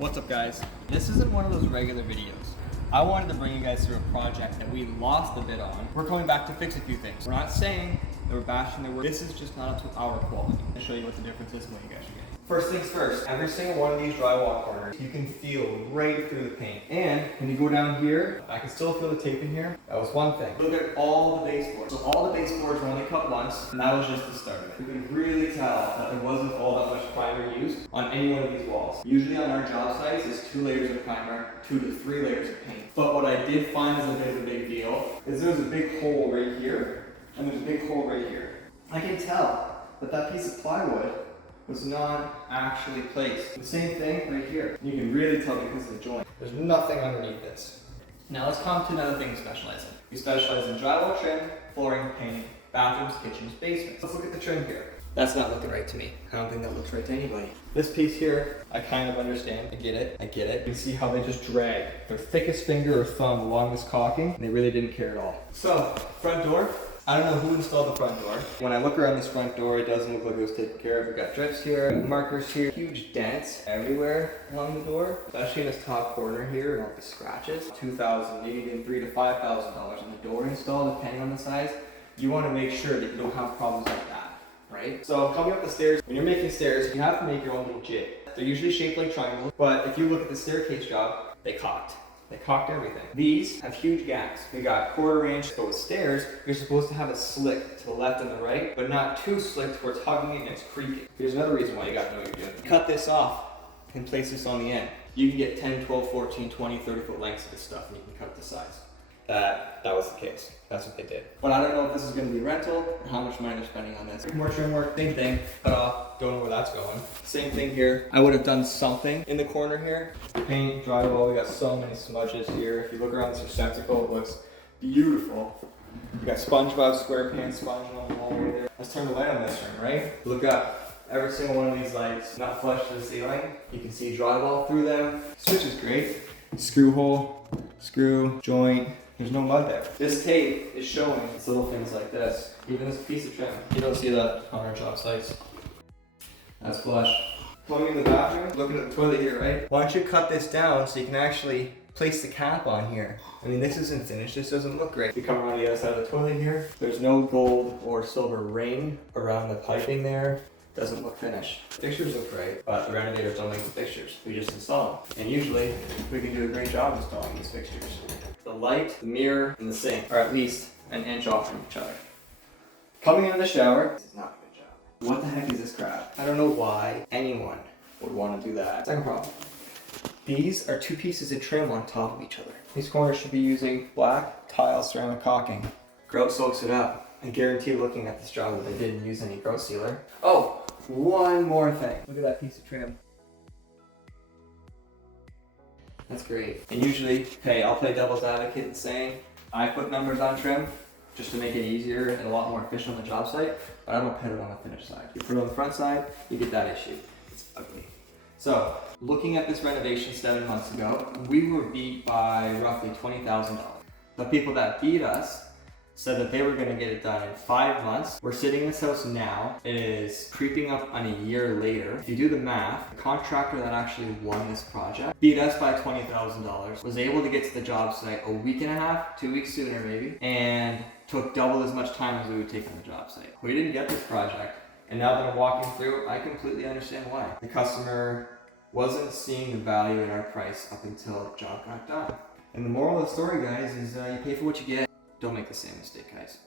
What's up guys? This isn't one of those regular videos. I wanted to bring you guys through a project that we lost a bit on. We're coming back to fix a few things. We're not saying that we're bashing their work. This is just not up to our quality. I'll show you what the difference is and what you guys should get. First things first, every single one of these drywall corners, you can feel right through the paint. And when you go down here, I can still feel the tape in here. That was one thing. Look at all the baseboards. So all the baseboards were only cut once, and that was just the start of it. You can really tell that there wasn't all that much primer used on any one of these walls. Usually on our job sites, it's 2 layers of primer, 2 to 3 layers of paint. But what I did find is a bit of a big deal, is there's a big hole right here, and there's a big hole right here. I can tell that that piece of plywood was not actually placed. The same thing right here. You can really tell because of the joint. There's nothing underneath this. Now let's come to another thing we specialize in. We specialize in drywall trim, flooring, painting, bathrooms, kitchens, basements. Let's look at the trim here. That's not looking right to me. I don't think that looks right to anybody. This piece here, I kind of understand. I get it. You can see how they just drag their thickest finger or thumb along this caulking, and they really didn't care at all. So, front door. I don't know who installed the front door. When I look around this front door, it doesn't look like it was taken care of. We've got drips here, markers here, huge dents everywhere along the door, especially in this top corner here and all the scratches. $2,000, maybe even $3,000 to $5,000 on the door install, depending on the size. You want to make sure that you don't have problems like that, right? So coming up the stairs, when you're making stairs, you have to make your own little jig. They're usually shaped like triangles, but if you look at the staircase job, they cocked. They caulked everything. These have huge gaps. We got 1/4 inch. So with stairs, you're supposed to have a slick to the left and the right, but not too slick to where it's hugging it and it's creaking. Here's another reason why you gotta know what you're doing. Cut this off and place this on the end. You can get 10, 12, 14, 20, 30 foot lengths of this stuff and you can cut the size. That was the case. That's what they did. But I don't know if this is gonna be rental or how much money they're spending on this. More trim work, same thing. Cut off, don't know where that's going. Same thing here. I would have done something in the corner here. Paint, drywall, we got so many smudges here. If you look around this receptacle, it looks beautiful. We got SpongeBob SquarePants sponge on the wall right there. Let's turn the light on this room, right? Look up. Every single one of these lights, not flush to the ceiling. You can see drywall through them. Switch is great. Screw hole, screw, joint. There's no mud there. This tape is showing it's little things like this. Even this piece of trim. You don't see that on our job sites. That's flush. Plumbing in the bathroom. Looking at the toilet here, right? Why don't you cut this down so you can actually place the cap on here? I mean, this isn't finished. This doesn't look great. You come around the other side of the toilet here. There's no gold or silver ring around the piping there. Doesn't look finished. Fixtures look great, but the renovators don't make the fixtures. We just install them. And usually, we can do a great job installing these fixtures. The light, the mirror, and the sink are at least an inch off from each other. Coming into the shower, this is not a good job. What the heck is this crap? I don't know why anyone would want to do that. Second problem. These are 2 pieces of trim on top of each other. These corners should be using black tile ceramic caulking. Grout soaks it up. I guarantee looking at this job that they didn't use any grout sealer. Oh, one more thing. Look at that piece of trim. That's great. And usually, hey, I'll play devil's advocate in saying I put numbers on trim just to make it easier and a lot more efficient on the job site, but I don't put it on the finished side. You put it on the front side, you get that issue. It's ugly. So, looking at this renovation 7 months ago, we were beat by roughly $20,000. The people that beat us said that they were going to get it done in 5 months. We're sitting in this house now. It is creeping up on a year later. If you do the math, the contractor that actually won this project beat us by $20,000, was able to get to the job site a week and a half, 2 weeks sooner maybe, and took double as much time as we would take on the job site. We didn't get this project, and now that I'm walking through, I completely understand why. The customer wasn't seeing the value in our price up until the job got done. And the moral of the story, guys, is you pay for what you get. Don't make the same mistake, guys.